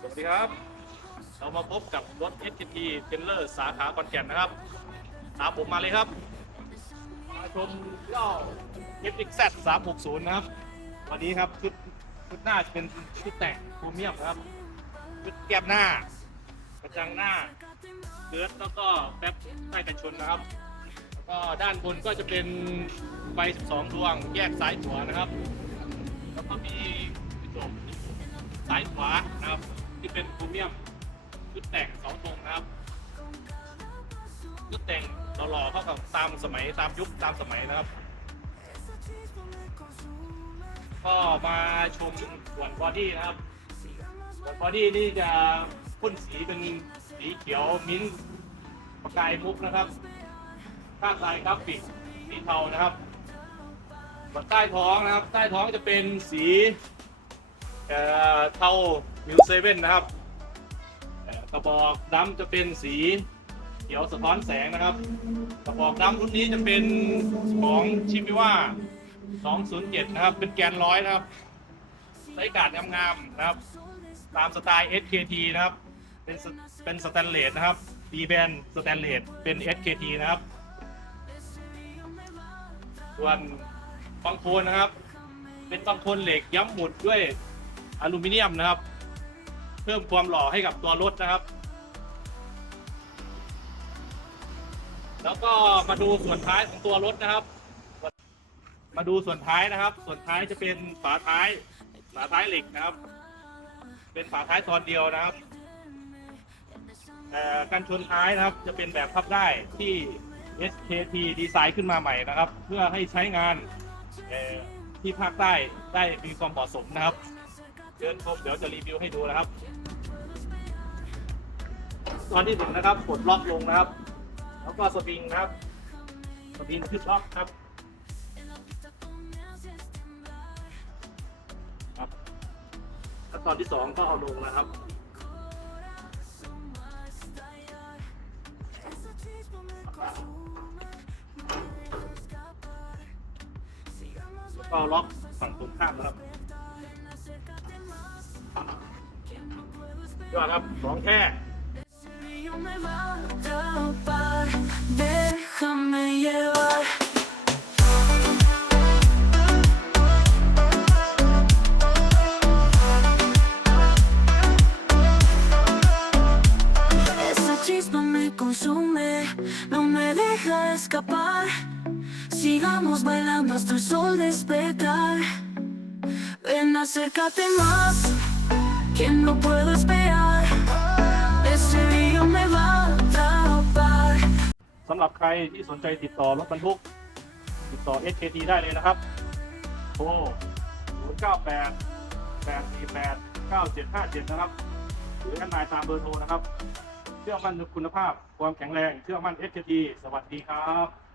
สวัสดีครับ เรามาพบกับรถ SKT t e l l e r สาขาคอนแก่นนะครับ ตามผมมาเลยครับมาชมเจ้า FXZ 360 นะครับ วันนี้ครับชุดชุดหน้าจะเป็นชุดแต่งโครเมียมนะครับ ชุดแก้มหน้ากระจังหน้าเกิร์ดแล้วก็แป๊บใต้กันชนนะครับ แล้วก็ด้านบนก็จะเป็นไฟ 12 ดวงแยกซ้ายขวานะครับ แล้วก็มีกระจก ซ้ายขวานะครับ ที่เป็นโครเมียมชุดแต่งสองตรงนะครับชุดแต่งหล่อๆเข้ากับตามสมัยตามยุคตามสมัยนะครับ ก็มาชมส่วนบอดี้นะครับส่วนบอดี้นี่จะพ่นสีเป็นสีเขียวมิ้นท์ประกายมุกนะครับข้างลายกราฟิกสีเทานะครับส่วนใต้ท้องนะครับ ใต้ท้องจะเป็นสี เท่ามิวเซเว่นนะครับกระบอกดำจะเป็นสีเขียวสะท้อนแสงนะครับ กระบอกดำรุ่นนี้จะเป็นของชิมิว่า207 นะครับ เป็นแกนร้อยนะครับไส้กาดงามๆนะครับ ตามสไตล์ SKT นะครับ เป็นเป็นสแตนเลสนะครับดีแบนสแตนเลสเป็น SKT นะครับ ส่วนฟังโคนนะครับ เป็นบางคนเหล็กย้ำหมุดด้วย อลูมิเนียมนะครับ เพิ่มความหล่อให้กับตัวรถนะครับ แล้วก็มาดูส่วนท้ายของตัวรถนะครับ มาดูส่วนท้ายนะครับ ส่วนท้ายจะเป็นฝาท้ายฝาท้ายเหล็กนะครับ เป็นฝาท้ายตอนเดียวนะครับการชนท้ายนะครับ จะเป็นแบบพับได้ที่ SKT ดีไซน์ขึ้นมาใหม่นะครับ เพื่อให้ใช้งานที่ภาคใต้ได้มีความเหมาะสมนะครับ เดินชมเดี๋ยวจะรีวิวให้ดูนะครับ ตอนที่หนึ่งนะครับกดล็อกลงนะครับ แล้วก็สปริงนะครับสปริงขึ้นล็อกครับครับแล้วตอนที่สองก็เอาลงนะครับแล้วก็ล็อกฝั่งตรงข้ามนะครับ ยอดครับของแค่ Yo me va a atrapar, déjame llevar. Esa chispa me consume, no me deja escapar. Sigamos bailando hasta el sol despertar. Ven, acércate más, Que no puedo esperar. Ese brillo me va a tapar. สำหรับใครที่สนใจติดต่อรถบรรทุก ติดต่อ SKT ได้เลยนะครับ โทร 098 848 9757 นะครับ หรือท่านนายตามเบอร์โทรนะครับ เชื่อมั่นในคุณภาพ ความแข็งแรง เชื่อมั่น SKT สวัสดีครับ